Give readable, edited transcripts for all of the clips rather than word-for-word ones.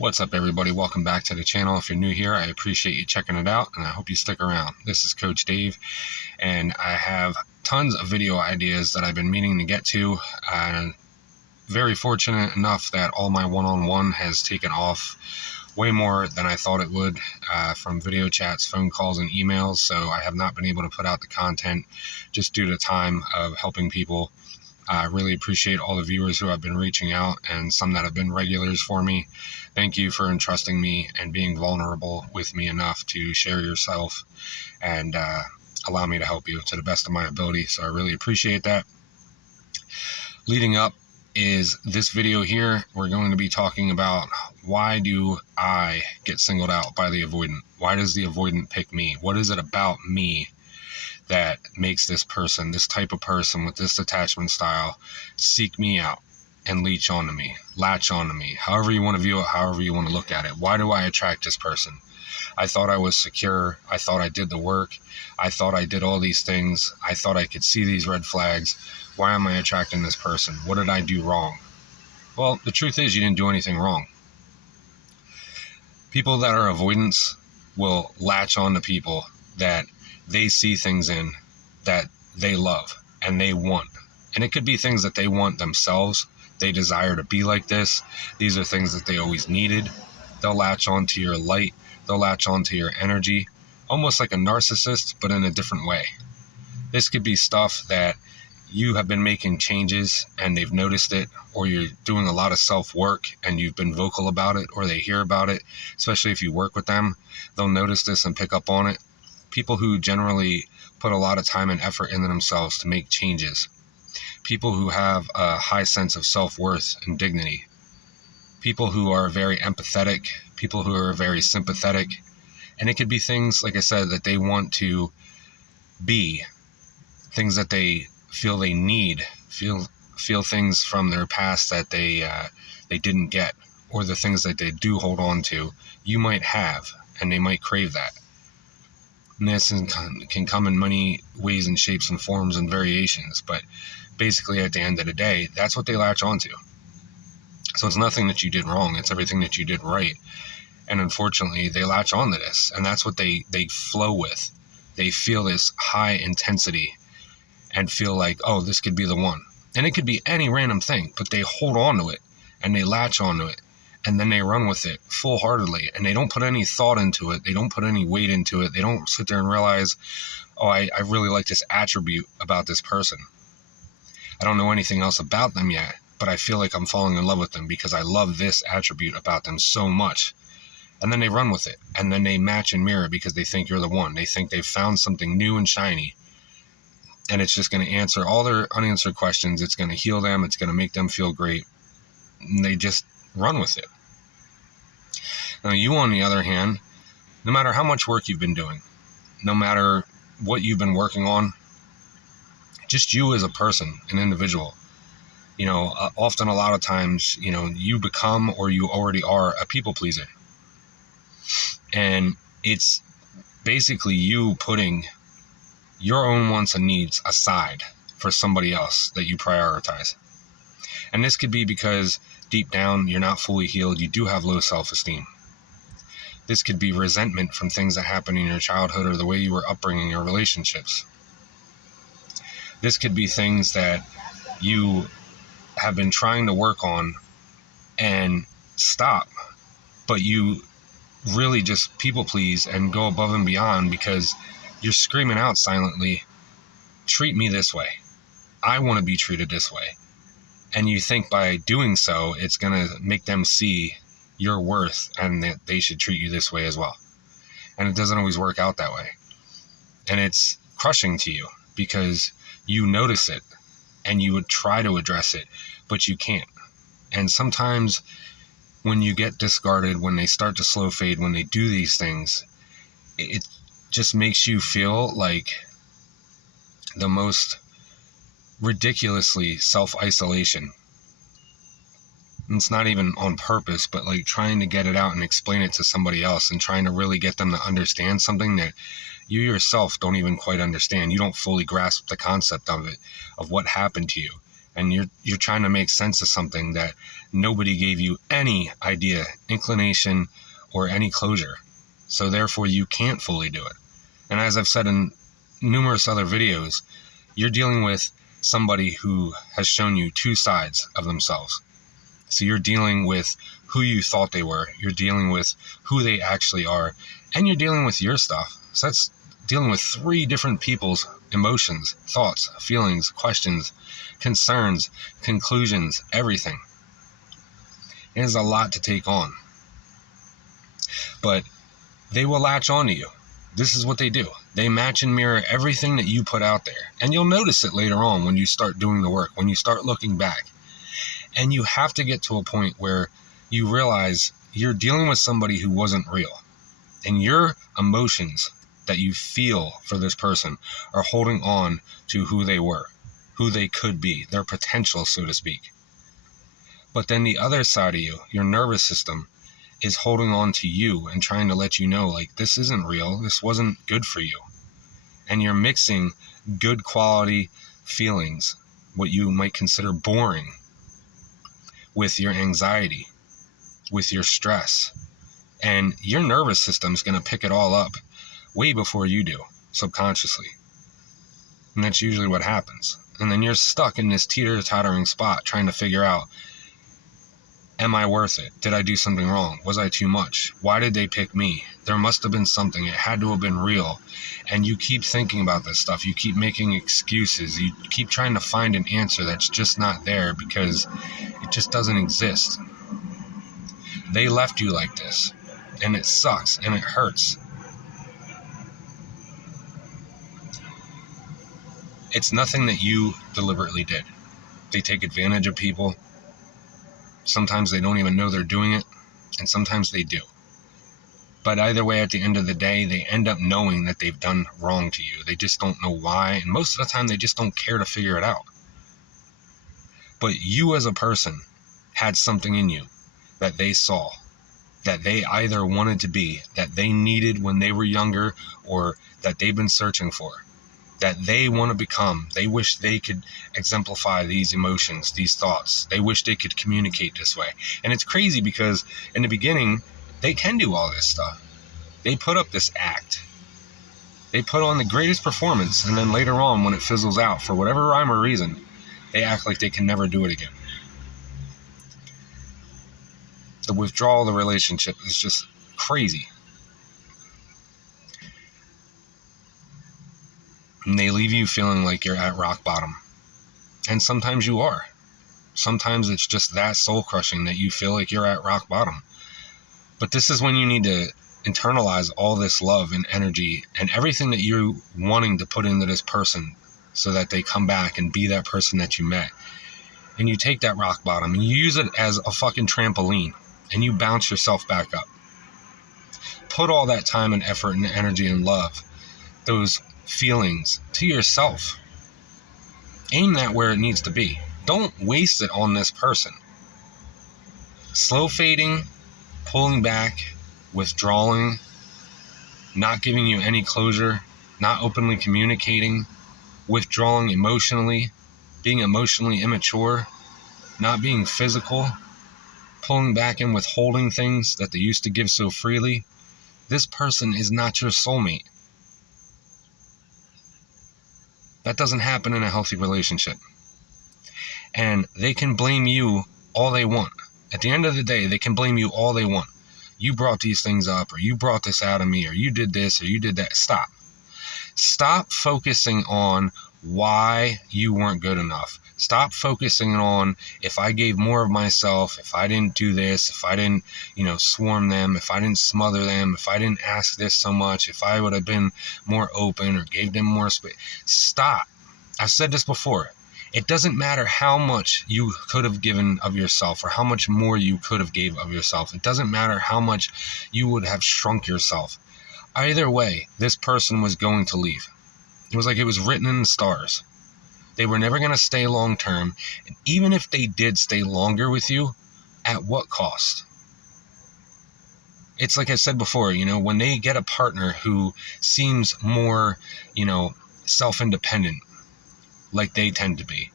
What's up, everybody? Welcome back to the channel. If you're new here, I appreciate you checking it out, and I hope you stick around. This is Coach Dave, and I have tons of video ideas that I've been meaning to get to. Very fortunate enough that all my one-on-one has taken off way more than I thought it would, from video chats, phone calls, and emails, so I have not been able to put out the content just due to time of helping people. I really appreciate all the viewers who have been reaching out and some that have been regulars for me. Thank you for entrusting me and being vulnerable with me enough to share yourself and allow me to help you to the best of my ability. So I really appreciate that. Leading up is this video here. We're going to be talking about, why do I get singled out by the avoidant? Why does the avoidant pick me? What is it about me that makes this person, this type of person with this attachment style, seek me out and latch onto me, however you want to view it, however you want to look at it? Why do I attract this person? I thought I was secure. I thought I did the work. I thought I did all these things. I thought I could see these red flags. Why am I attracting this person? What did I do wrong? Well, the truth is, you didn't do anything wrong. People that are avoidants will latch on to people that they see things in that they love and they want. And it could be things that they want themselves. They desire to be like this. These are things that they always needed. They'll latch onto your light. They'll latch onto your energy, almost like a narcissist, but in a different way. This could be stuff that you have been making changes and they've noticed it, or you're doing a lot of self-work and you've been vocal about it, or they hear about it. Especially if you work with them, they'll notice this and pick up on it. People who generally put a lot of time and effort into themselves to make changes. People who have a high sense of self-worth and dignity. People who are very empathetic. People who are very sympathetic. And it could be things, like I said, that they want to be. Things that they feel they need. Feel things from their past that they didn't get. Or the things that they do hold on to, you might have, and they might crave that. And this can come in many ways and shapes and forms and variations, but basically at the end of the day, that's what they latch onto. So it's nothing that you did wrong, it's everything that you did right. And unfortunately, they latch onto this, and that's what they flow with. They feel this high intensity and feel like, oh, this could be the one. And it could be any random thing, but they hold on to it and they latch onto it. And then they run with it full-heartedly, and they don't put any thought into it. They don't put any weight into it. They don't sit there and realize, oh, I really like this attribute about this person. I don't know anything else about them yet, but I feel like I'm falling in love with them because I love this attribute about them so much. And then they run with it, and then they match and mirror because they think you're the one. They think they've found something new and shiny, and it's just going to answer all their unanswered questions. It's going to heal them. It's going to make them feel great. And they just run with it. Now, you, on the other hand, no matter how much work you've been doing, no matter what you've been working on, just you as a person, an individual, often a lot of times, you become, or you already are, a people pleaser. And it's basically you putting your own wants and needs aside for somebody else that you prioritize. And this could be because deep down, you're not fully healed. You do have low self-esteem. This could be resentment from things that happened in your childhood or the way you were upbringing your relationships. This could be things that you have been trying to work on and stop, but you really just people please and go above and beyond because you're screaming out silently, treat me this way. I want to be treated this way. And you think by doing so, it's going to make them see your worth and that they should treat you this way as well. And it doesn't always work out that way. And it's crushing to you because you notice it and you would try to address it, but you can't. And sometimes when you get discarded, when they start to slow fade, when they do these things, it just makes you feel like the most ridiculously self-isolation. It's not even on purpose, but like trying to get it out and explain it to somebody else and trying to really get them to understand something that you yourself don't even quite understand. You don't fully grasp the concept of it, of what happened to you. and you're trying to make sense of something that nobody gave you any idea, inclination, or any closure. So therefore you can't fully do it. And as I've said in numerous other videos, you're dealing with somebody who has shown you two sides of themselves. So you're dealing with who you thought they were, you're dealing with who they actually are, and you're dealing with your stuff. So that's dealing with three different people's emotions, thoughts, feelings, questions, concerns, conclusions, everything. It is a lot to take on. But they will latch onto you. This is what they do. They match and mirror everything that you put out there. And you'll notice it later on when you start doing the work, when you start looking back. And you have to get to a point where you realize you're dealing with somebody who wasn't real. And your emotions that you feel for this person are holding on to who they were, who they could be, their potential, so to speak. But then the other side of you, your nervous system, is holding on to you and trying to let you know, like, this isn't real, this wasn't good for you. And you're mixing good quality feelings, what you might consider boring, with your anxiety, with your stress. And your nervous system's going to pick it all up way before you do, subconsciously. And that's usually what happens. And then you're stuck in this teeter-tottering spot trying to figure out, am I worth it? Did I do something wrong? Was I too much? Why did they pick me? There must have been something. It had to have been real. And you keep thinking about this stuff. You keep making excuses. You keep trying to find an answer that's just not there because it just doesn't exist. They left you like this. And it sucks and it hurts. It's nothing that you deliberately did. They take advantage of people. Sometimes they don't even know they're doing it, and sometimes they do. But either way, at the end of the day, they end up knowing that they've done wrong to you. They just don't know why, and most of the time they just don't care to figure it out. But you as a person had something in you that they saw, that they either wanted to be, that they needed when they were younger, or that they've been searching for, that they want to become. They wish they could exemplify these emotions, these thoughts. They wish they could communicate this way. And it's crazy because in the beginning, they can do all this stuff. They put up this act. They put on the greatest performance, and then later on, when it fizzles out, for whatever rhyme or reason, they act like they can never do it again. The withdrawal of the relationship is just crazy. And they leave you feeling like you're at rock bottom. And sometimes you are. Sometimes it's just that soul crushing that you feel like you're at rock bottom. But this is when you need to internalize all this love and energy and everything that you're wanting to put into this person so that they come back and be that person that you met. And you take that rock bottom and you use it as a fucking trampoline and you bounce yourself back up. Put all that time and effort and energy and love, those feelings, to yourself. Aim that where it needs to be. Don't waste it on this person. Slow fading, pulling back, withdrawing, not giving you any closure, not openly communicating, withdrawing emotionally, being emotionally immature, not being physical, pulling back and withholding things that they used to give so freely. This person is not your soulmate. That doesn't happen in a healthy relationship. And they can blame you all they want. At the end of the day, they can blame you all they want. You brought these things up, or you brought this out of me, or you did this, or you did that. Stop. Stop focusing on why you weren't good enough. Stop focusing on, if I gave more of myself, if I didn't do this, if I didn't, swarm them, if I didn't smother them, if I didn't ask this so much, if I would have been more open or gave them more space. Stop. I've said this before. It doesn't matter how much you could have given of yourself or how much more you could have gave of yourself. It doesn't matter how much you would have shrunk yourself. Either way, this person was going to leave. It was like it was written in the stars. They were never going to stay long term. And even if they did stay longer with you, at what cost? It's like I said before, when they get a partner who seems more, self-independent, like they tend to be,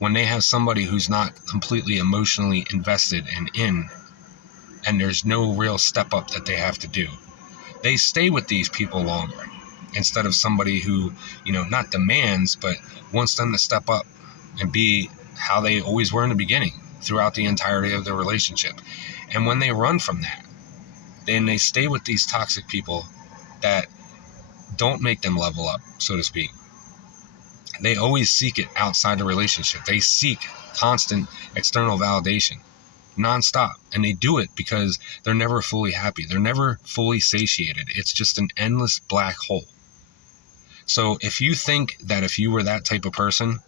when they have somebody who's not completely emotionally invested and there's no real step up that they have to do, they stay with these people longer instead of somebody who, not demands, but wants them to step up and be how they always were in the beginning throughout the entirety of their relationship. And when they run from that, then they stay with these toxic people that don't make them level up, so to speak. They always seek it outside the relationship. They seek constant external validation, nonstop. And they do it because they're never fully happy. They're never fully satiated. It's just an endless black hole. So if you think that if you were that type of person,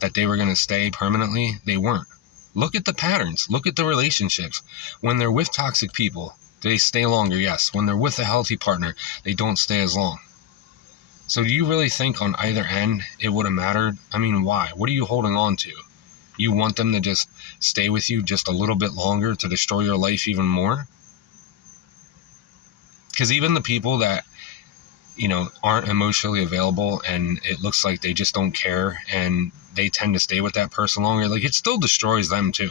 that they were going to stay permanently, they weren't. Look at the patterns. Look at the relationships. When they're with toxic people, they stay longer, yes. When they're with a healthy partner, they don't stay as long. So do you really think on either end it would have mattered? I mean, why? What are you holding on to? You want them to just stay with you just a little bit longer to destroy your life even more? Because even the people that, aren't emotionally available and it looks like they just don't care and they tend to stay with that person longer, like, it still destroys them too.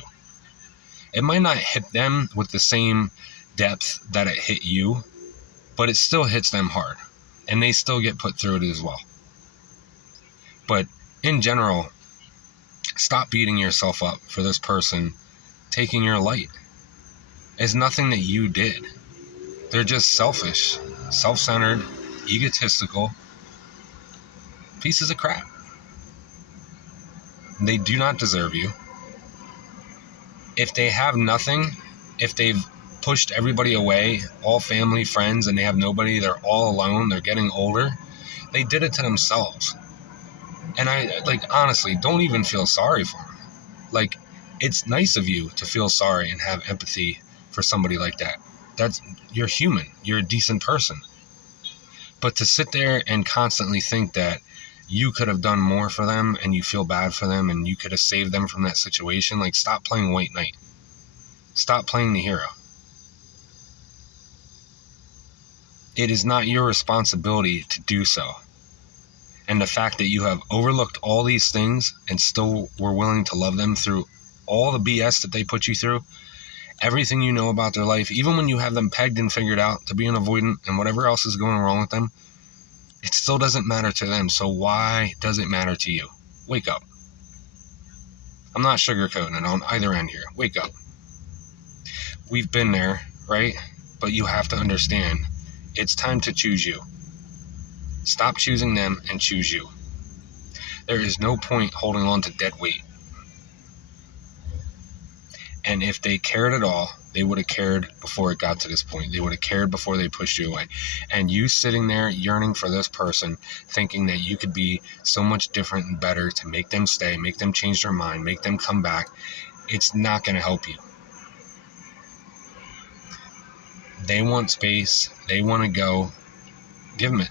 It might not hit them with the same depth that it hit you, but it still hits them hard. And they still get put through it as well. But in general, stop beating yourself up for this person taking your light. It's nothing that you did. They're just selfish, self-centered, egotistical pieces of crap. They do not deserve you. If they have nothing, if they've pushed everybody away, all family, friends, and they have nobody, they're all alone, they're getting older, they did it to themselves. And honestly, don't even feel sorry for them. It's nice of you to feel sorry and have empathy for somebody like that. You're human. You're a decent person. But to sit there and constantly think that you could have done more for them and you feel bad for them and you could have saved them from that situation, stop playing white knight. Stop playing the hero. It is not your responsibility to do so. And the fact that you have overlooked all these things and still were willing to love them through all the BS that they put you through, everything you know about their life, even when you have them pegged and figured out to be an avoidant and whatever else is going wrong with them, it still doesn't matter to them. So why does it matter to you? Wake up. I'm not sugarcoating it on either end here. Wake up. We've been there, right? But you have to understand, it's time to choose you. Stop choosing them and choose you. There is no point holding on to dead weight. And if they cared at all, they would have cared before it got to this point. They would have cared before they pushed you away. And you sitting there yearning for this person, thinking that you could be so much different and better to make them stay, make them change their mind, make them come back, it's not going to help you. They want space. They want to go. Give them it.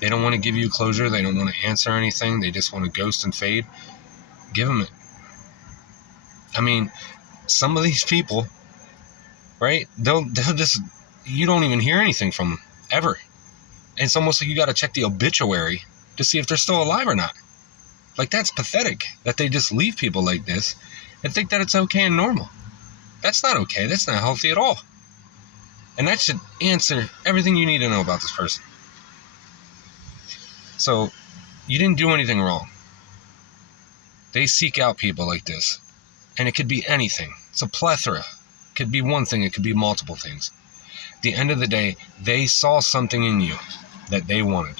They don't want to give you closure. They don't want to answer anything. They just want to ghost and fade. Give them it. I mean, some of these people, right? They'll just, you don't even hear anything from them ever. And it's almost like you got to check the obituary to see if they're still alive or not. That's pathetic that they just leave people like this and think that it's okay and normal. That's not okay. That's not healthy at all. And that should answer everything you need to know about this person. So, you didn't do anything wrong. They seek out people like this. And it could be anything. It's a plethora. It could be one thing. It could be multiple things. At the end of the day, they saw something in you that they wanted.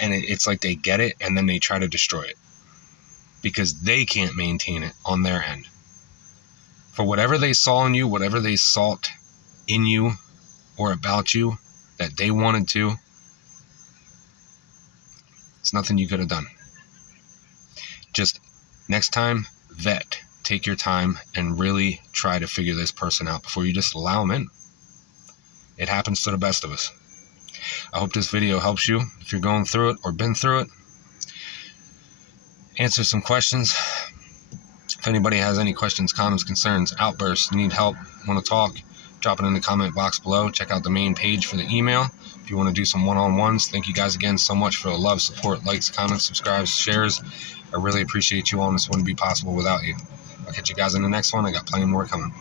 And it's like they get it and then they try to destroy it. Because they can't maintain it on their end. For whatever they saw in you, whatever they sought in you or about you that they wanted to, it's nothing you could have done. Just next time, vet. Take your time and really try to figure this person out before you just allow them in. It happens to the best of us. I hope this video helps you if you're going through it or been through it. Answer some questions. If anybody has any questions, comments, concerns, outbursts, need help, want to talk, drop it in the comment box below. Check out the main page for the email if you want to do some one-on-ones. Thank you guys again so much for the love, support, likes, comments, subscribes, shares. I really appreciate you all, and this wouldn't be possible without you. I'll catch you guys in the next one. I got plenty more coming.